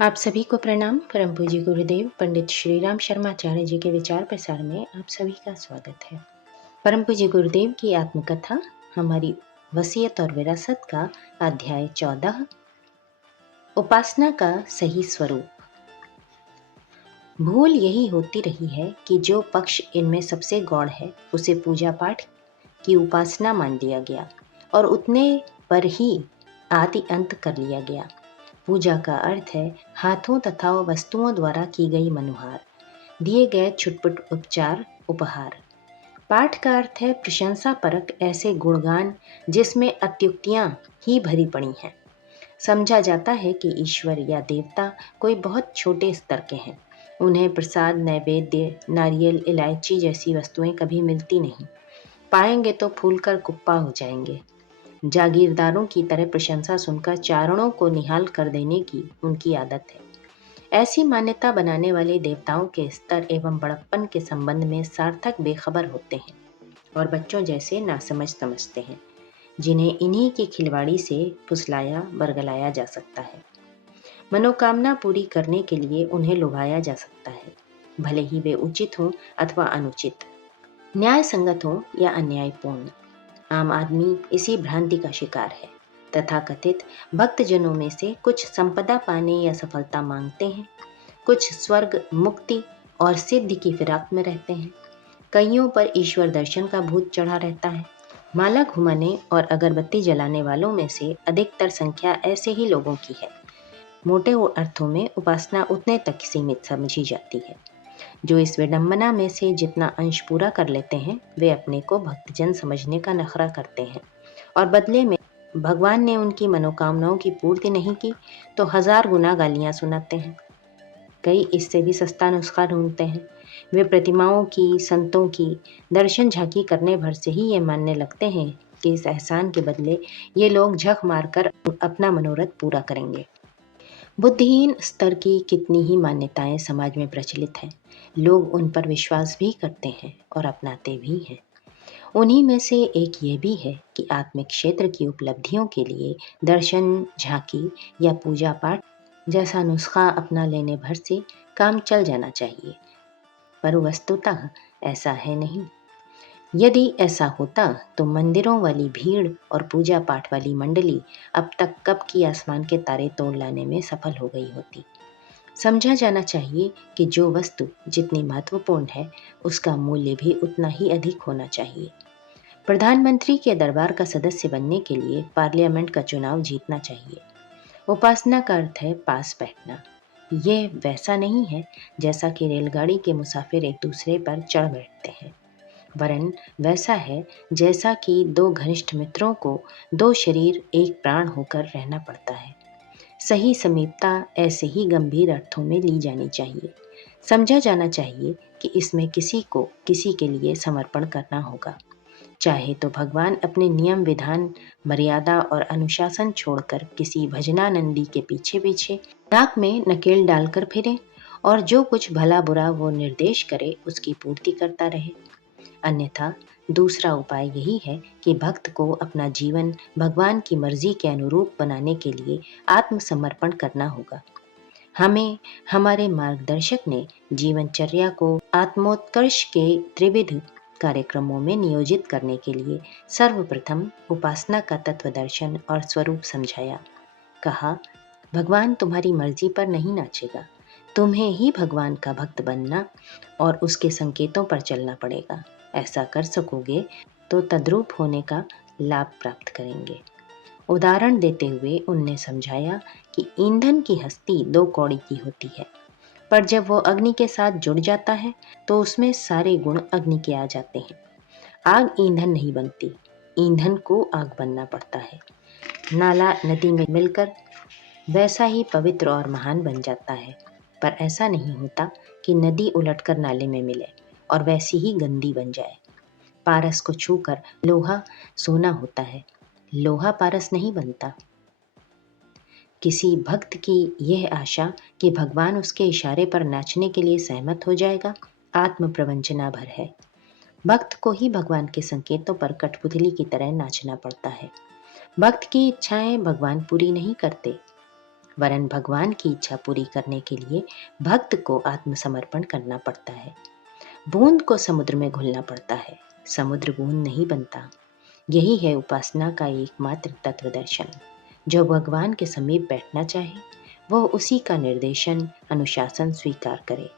आप सभी को प्रणाम। परम पूज्य गुरुदेव पंडित श्री राम शर्माचार्य जी के विचार प्रसार में आप सभी का स्वागत है। परम पूज्य गुरुदेव की आत्मकथा हमारी वसीयत और विरासत का अध्याय 14, उपासना का सही स्वरूप। भूल यही होती रही है कि जो पक्ष इनमें सबसे गौड़ है उसे पूजा पाठ की उपासना मान लिया गया और उतने पर ही आदि अंत कर लिया गया। पूजा का अर्थ है हाथों तथा वस्तुओं द्वारा की गई मनुहार, दिए गए छुटपुट उपचार, उपहार। पाठ का अर्थ है प्रशंसा परक ऐसे गुणगान जिसमें अत्युक्तियां ही भरी पड़ी हैं। समझा जाता है कि ईश्वर या देवता कोई बहुत छोटे स्तर के हैं। उन्हें प्रसाद, नैवेद्य, नारियल, इलायची जैसी वस्तुएं कभी मिलती नहीं। पाएंगे तो फूलकर कुप्पा हो जाएंगे। जागीरदारों की तरह प्रशंसा सुनकर चारणों को निहाल कर देने की उनकी आदत है। ऐसी मान्यता बनाने वाले देवताओं के स्तर एवं बड़प्पन के संबंध में सार्थक बेखबर होते हैं और बच्चों जैसे नासमझ समझते हैं, जिन्हें इन्हीं की खिलवाड़ी से फुसलाया बरगलाया जा सकता है। मनोकामना पूरी करने के लिए उन्हें लुभाया जा सकता है, भले ही वे उचित हों अथवा अनुचित, न्याय संगत हों या अन्यायपूर्ण। आम आदमी इसी भ्रांति का शिकार है। तथाकथित भक्तजनों में से कुछ संपदा पाने या सफलता मांगते हैं, कुछ स्वर्ग, मुक्ति और सिद्धि की फिराक में रहते हैं। कईयों पर ईश्वर दर्शन का भूत चढ़ा रहता है। माला घुमाने और अगरबत्ती जलाने वालों में से अधिकतर संख्या ऐसे ही लोगों की है। मोटे अर्थों में उपासना उतने तक सीमित समझी जाती है। जो इस विडंबना में से जितना अंश पूरा कर लेते हैं वे अपने को भक्तजन समझने का नखरा करते हैं और बदले में भगवान ने उनकी मनोकामनाओं की पूर्ति नहीं की तो 1000 गुना गालियां सुनाते हैं। कई इससे भी सस्ता नुस्खा ढूंढते हैं। वे प्रतिमाओं की, संतों की दर्शन झांकी करने भर से ही ये मानने लगते हैं कि इस एहसान के बदले ये लोग झक मारकर अपना मनोरथ पूरा करेंगे। बुद्धिहीन स्तर की कितनी ही मान्यताएं समाज में प्रचलित हैं। लोग उन पर विश्वास भी करते हैं और अपनाते भी हैं। उन्हीं में से एक ये भी है कि आत्मिक क्षेत्र की उपलब्धियों के लिए दर्शन, झांकी या पूजा पाठ जैसा नुस्खा अपना लेने भर से काम चल जाना चाहिए, पर वस्तुतः ऐसा है नहीं। यदि ऐसा होता तो मंदिरों वाली भीड़ और पूजा पाठ वाली मंडली अब तक कब की आसमान के तारे तोड़ लाने में सफल हो गई होती। समझा जाना चाहिए कि जो वस्तु जितनी महत्वपूर्ण है उसका मूल्य भी उतना ही अधिक होना चाहिए। प्रधानमंत्री के दरबार का सदस्य बनने के लिए पार्लियामेंट का चुनाव जीतना चाहिए। उपासना का अर्थ है पास बैठना। यह वैसा नहीं है जैसा कि रेलगाड़ी के मुसाफिर एक दूसरे पर चढ़ बैठते हैं, वरन वैसा है जैसा कि दो घनिष्ठ मित्रों को दो शरीर एक प्राण होकर रहना पड़ता है। सही समीपता ऐसे ही गंभीर अर्थों में ली जानी चाहिए। समझा जाना चाहिए कि इसमें किसी को किसी के लिए समर्पण करना होगा। चाहे तो भगवान अपने नियम विधान, मर्यादा और अनुशासन छोड़कर किसी भजनानंदी के पीछे पीछे नाक में नकेल डालकर फिरे और जो कुछ भला बुरा वो निर्देश करे उसकी पूर्ति करता रहे। अन्यथा दूसरा उपाय यही है कि भक्त को अपना जीवन भगवान की मर्जी के अनुरूप बनाने के लिए आत्मसमर्पण करना होगा। हमें हमारे मार्गदर्शक ने जीवनचर्या को आत्मोत्कर्ष के त्रिविध कार्यक्रमों में नियोजित करने के लिए सर्वप्रथम उपासना का तत्वदर्शन और स्वरूप समझाया। कहा, भगवान तुम्हारी मर्जी पर नहीं नाचेगा, तुम्हें ही भगवान का भक्त बनना और उसके संकेतों पर चलना पड़ेगा। ऐसा कर सकोगे तो तद्रूप होने का लाभ प्राप्त करेंगे। उदाहरण देते हुए उनने समझाया कि ईंधन की हस्ती 2 कौड़ी की होती है, पर जब वो अग्नि के साथ जुड़ जाता है तो उसमें सारे गुण अग्नि के आ जाते हैं। आग ईंधन नहीं बनती, ईंधन को आग बनना पड़ता है। नाला नदी में मिलकर वैसा ही पवित्र और महान बन जाता है, पर ऐसा नहीं होता कि नदी उलटकर नाले में मिले और वैसी ही गंदी बन जाए। पारस को छूकर लोहा सोना होता है, लोहा पारस नहीं बनता। किसी भक्त की यह आशा कि भगवान उसके इशारे पर नाचने के लिए सहमत हो जाएगा, आत्म प्रवंचना भर है। भक्त को ही भगवान के संकेतों पर कठपुतली की तरह नाचना पड़ता है। भक्त की इच्छाएं भगवान पूरी नहीं करते, वरन भगवान की इच्छा पूरी करने के लिए भक्त को आत्मसमर्पण करना पड़ता है। बूंद को समुद्र में घुलना पड़ता है, समुद्र बूंद नहीं बनता। यही है उपासना का एकमात्र तत्वदर्शन। जो भगवान के समीप बैठना चाहे वह उसी का निर्देशन अनुशासन स्वीकार करे,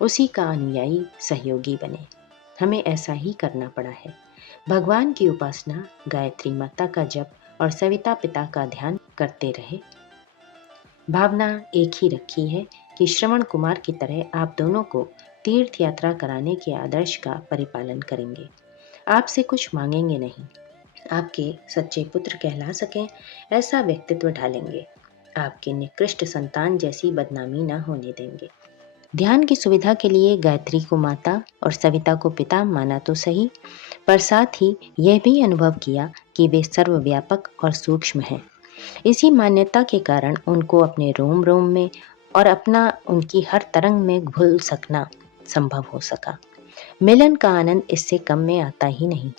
उसी का अनुयायी सहयोगी बने। हमें ऐसा ही करना पड़ा है। भगवान की उपासना, गायत्री माता का जप और सविता पिता का ध्यान करते रहे। भावना एक ही रखी है कि श्रवण कुमार की तरह आप दोनों को तीर्थ यात्रा कराने के आदर्श का परिपालन करेंगे। आपसे कुछ मांगेंगे नहीं, आपके सच्चे पुत्र कहला सकें ऐसा व्यक्तित्व ढालेंगे। आपकी निकृष्ट संतान जैसी बदनामी न होने देंगे। ध्यान की सुविधा के लिए गायत्री को माता और सविता को पिता माना तो सही, पर साथ ही यह भी अनुभव किया कि वे सर्वव्यापक और सूक्ष्म हैं। इसी मान्यता के कारण उनको अपने रोम रोम में और अपना उनकी हर तरंग में घुल सकना संभव हो सका। मिलन का आनंद इससे कम में आता ही नहीं।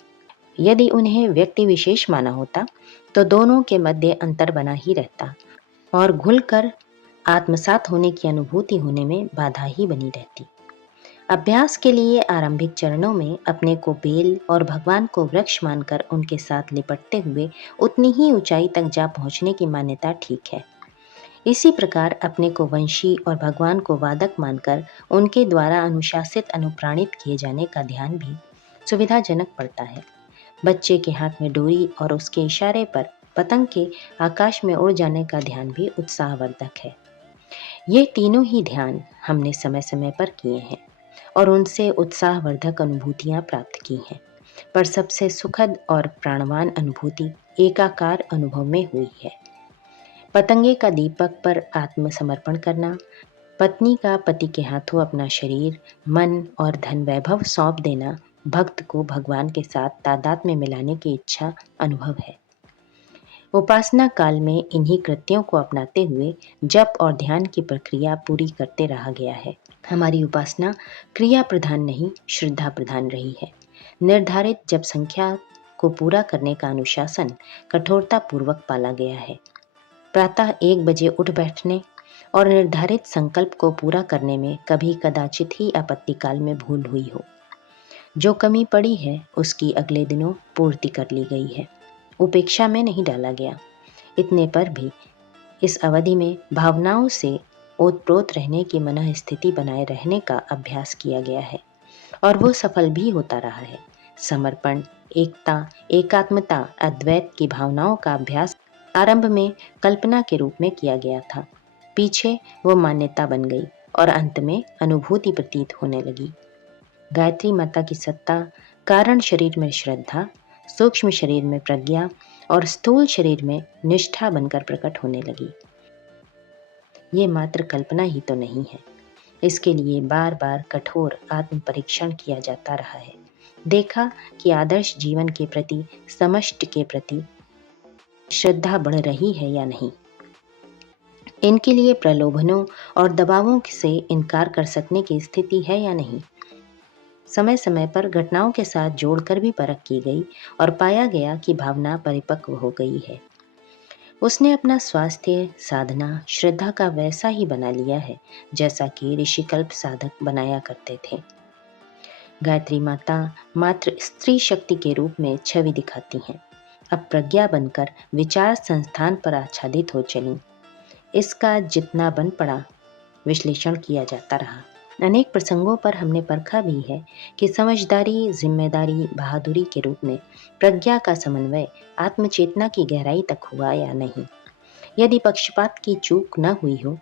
यदि उन्हें व्यक्ति विशेष माना होता तो दोनों के मध्य अंतर बना ही रहता और घुलकर आत्मसात होने की अनुभूति होने में बाधा ही बनी रहती। अभ्यास के लिए आरंभिक चरणों में अपने को बेल और भगवान को वृक्ष मानकर उनके साथ लिपटते हुए उतनी ही ऊंचाई तक जा पहुंचने की मान्यता ठीक है। इसी प्रकार अपने को वंशी और भगवान को वादक मानकर उनके द्वारा अनुशासित अनुप्राणित किए जाने का ध्यान भी सुविधाजनक पड़ता है। बच्चे के हाथ में डोरी और उसके इशारे पर पतंग के आकाश में उड़ जाने का ध्यान भी उत्साहवर्धक है। ये तीनों ही ध्यान हमने समय समय पर किए हैं और उनसे उत्साहवर्धक अनुभूतियां प्राप्त की हैं, पर सबसे सुखद और प्राणवान अनुभूति एकाकार अनुभव में हुई है। पतंगे का दीपक पर आत्मसमर्पण करना, पत्नी का पति के हाथों अपना शरीर, मन और धन वैभव सौंप देना भक्त को भगवान के साथ तादाद में मिलाने की इच्छा अनुभव है। उपासना काल में इन्हीं कृत्यों को अपनाते हुए जप और ध्यान की प्रक्रिया पूरी करते रहा गया है। हमारी उपासना क्रिया प्रधान नहीं, श्रद्धा प्रधान रही है। निर्धारित जप संख्या को पूरा करने का अनुशासन कठोरता पूर्वक पाला गया है। प्रातः 1 बजे उठ बैठने और निर्धारित संकल्प को पूरा करने में कभी कदाचित ही आपत्तिकाल में भूल हुई हो। जो कमी पड़ी है उसकी अगले दिनों पूर्ति कर ली गई है, उपेक्षा में नहीं डाला गया। इतने पर भी इस अवधि में भावनाओं से ओतप्रोत रहने की मनः स्थिति बनाए रहने का अभ्यास किया गया है और वो सफल भी होता रहा है। समर्पण, एकता, एकात्मता, अद्वैत की भावनाओं का अभ्यास आरंभ में कल्पना के रूप में किया गया था, पीछे वो मान्यता बन गई और अंत में अनुभूति प्रतीत होने लगी। गायत्री माता की सत्ता कारण शरीर में श्रद्धा, सूक्ष्म शरीर में प्रज्ञा और स्थूल शरीर में निष्ठा बनकर प्रकट होने लगी। ये मात्र कल्पना ही तो नहीं है, इसके लिए बार बार कठोर आत्म परीक्षण किया जाता रहा है। देखा कि आदर्श जीवन के प्रति, समष्टि के प्रति श्रद्धा बढ़ रही है या नहीं। इनके लिए प्रलोभनों और दबावों से इनकार कर सकने की स्थिति है या नहीं। समय समय पर घटनाओं के साथ जोड़कर भी परख की गई और पाया गया कि भावना परिपक्व हो गई है। उसने अपना स्वास्थ्य, साधना, श्रद्धा का वैसा ही बना लिया है जैसा कि ऋषिकल्प साधक बनाया करते थे। गायत्री माता मात्र स्त्री शक्ति के रूप में छवि दिखाती हैं, अब प्रज्ञा बनकर विचार संस्थान पर आच्छादित हो चली। इसका जितना बन पड़ा विश्लेषण किया जाता रहा। अनेक प्रसंगों पर हमने परखा भी है कि समझदारी, जिम्मेदारी, बहादुरी के रूप में प्रज्ञा का समन्वय आत्मचेतना की गहराई तक हुआ या नहीं। यदि पक्षपात की चूक न हुई हो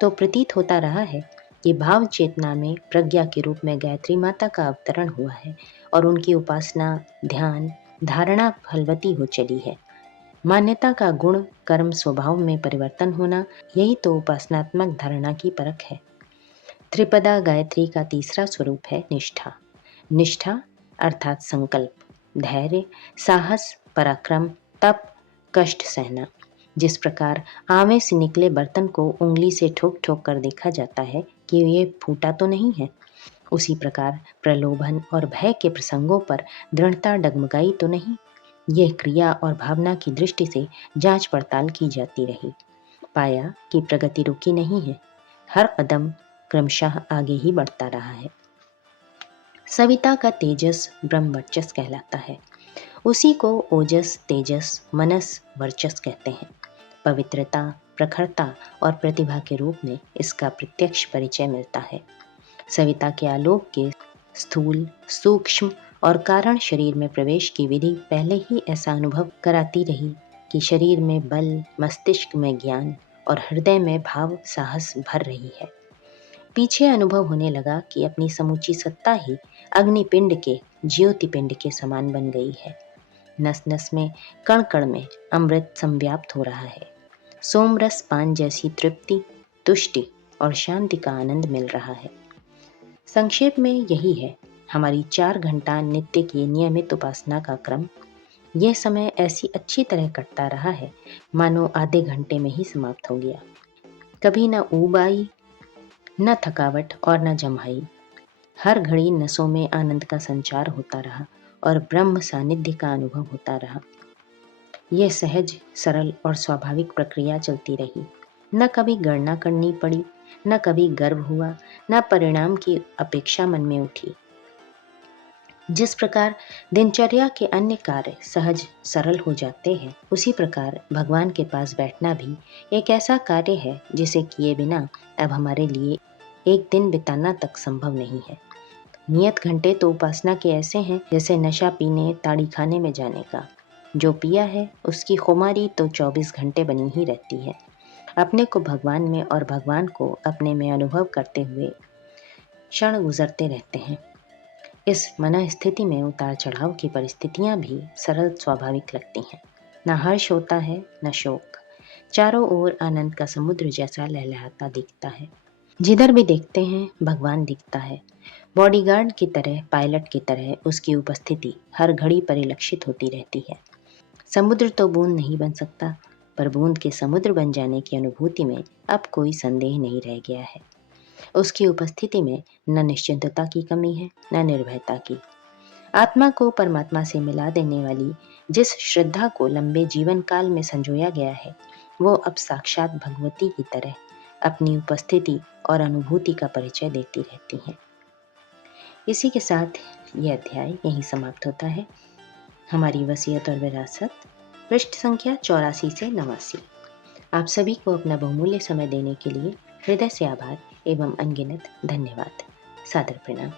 तो प्रतीत होता रहा है कि भाव चेतना में प्रज्ञा के रूप में गायत्री माता का अवतरण हुआ है और उनकी उपासना, ध्यान, धारणा फलवती हो चली है। मान्यता का गुण, कर्म, स्वभाव में परिवर्तन होना, यही तो उपासनात्मक धारणा की परख है। त्रिपदा गायत्री का तीसरा स्वरूप है निष्ठा। निष्ठा अर्थात संकल्प, धैर्य, साहस, पराक्रम, तप, कष्ट सहना। जिस प्रकार आवे से निकले बर्तन को उंगली से ठोक ठोक कर देखा जाता है कि ये फूटा तो नहीं है, उसी प्रकार प्रलोभन और भय के प्रसंगों पर दृढ़ता डगमगाई तो नहीं। यह क्रिया और भावना की दृष्टि से जांच पड़ताल की जाती रही। पाया कि प्रगति रुकी नहीं है, हर कदम क्रमशः आगे ही बढ़ता रहा है। सविता का तेजस ब्रह्म वर्चस कहलाता है। उसी को ओजस, तेजस, मनस वर्चस कहते हैं। पवित्रता, प्रखरता और प्रतिभा के रूप में इसका प्रत्यक्ष परिचय मिलता है। सविता के आलोक के स्थूल, सूक्ष्म और कारण शरीर में प्रवेश की विधि पहले ही ऐसा अनुभव कराती रही कि शरीर में बल, मस्तिष्क में ज्ञान और हृदय में भाव साहस भर रही है। पीछे अनुभव होने लगा कि अपनी समूची सत्ता ही अग्निपिंड के, ज्योतिपिंड के समान बन गई है। नस नस में, कण कण में अमृत संव्याप्त हो रहा है। सोमरस पान जैसी तृप्ति, तुष्टि और शांति का आनंद मिल रहा है। संक्षेप में यही है हमारी 4 घंटा नित्य की नियमित उपासना का क्रम। यह समय ऐसी अच्छी तरह कटता रहा है मानो आधे घंटे में ही समाप्त हो गया। कभी न ऊब आई, न थकावट और न जम्हाई। हर घड़ी नसों में आनंद का संचार होता रहा और ब्रह्म सानिध्य का अनुभव होता रहा। यह सहज, सरल और स्वाभाविक प्रक्रिया चलती रही। न कभी गणना करनी पड़ी, न कभी गर्व हुआ, न परिणाम की अपेक्षा मन में उठी। जिस प्रकार दिनचर्या के अन्य कार्य सहज सरल हो जाते हैं, उसी प्रकार भगवान के पास बैठना भी एक ऐसा कार्य है जिसे किए बिना अब हमारे लिए एक दिन बिताना तक संभव नहीं है। नियत घंटे तो उपासना के ऐसे हैं जैसे नशा पीने, ताड़ी खाने में जाने का। जो पिया है उसकी खुमारी तो 24 घंटे बनी ही रहती है। अपने को भगवान में और भगवान को अपने में अनुभव करते हुए क्षण गुजरते रहते हैं। इस मन स्थिति में उतार चढ़ाव की परिस्थितियां भी सरल स्वाभाविक लगती हैं। न हर्ष होता है, न शोक। चारों ओर आनंद का समुद्र जैसा लहलहाता दिखता है। जिधर भी देखते हैं भगवान दिखता है। बॉडीगार्ड की तरह, पायलट की तरह उसकी उपस्थिति हर घड़ी परिलक्षित होती रहती है। समुद्र तो बूंद नहीं बन सकता, पर बूंद के समुद्र बन जाने की अनुभूति में अब कोई संदेह नहीं रह गया है। उसकी उपस्थिति में न निश्चिंतता की कमी है, न निर्भयता की। आत्मा को परमात्मा से मिला देने वाली जिस श्रद्धा को लंबे जीवन काल में संजोया गया है, वो अब साक्षात भगवती की तरह अपनी उपस्थिति और अनुभूति का परिचय देती रहती हैं। इसी के साथ यह अध्याय यहीं समाप्त होता है। हमारी वसीयत और विरासत, पृष्ठ संख्या 84 से 89। आप सभी को अपना बहुमूल्य समय देने के लिए हृदय से आभार एवं अनगिनत धन्यवाद। सादर प्रणाम।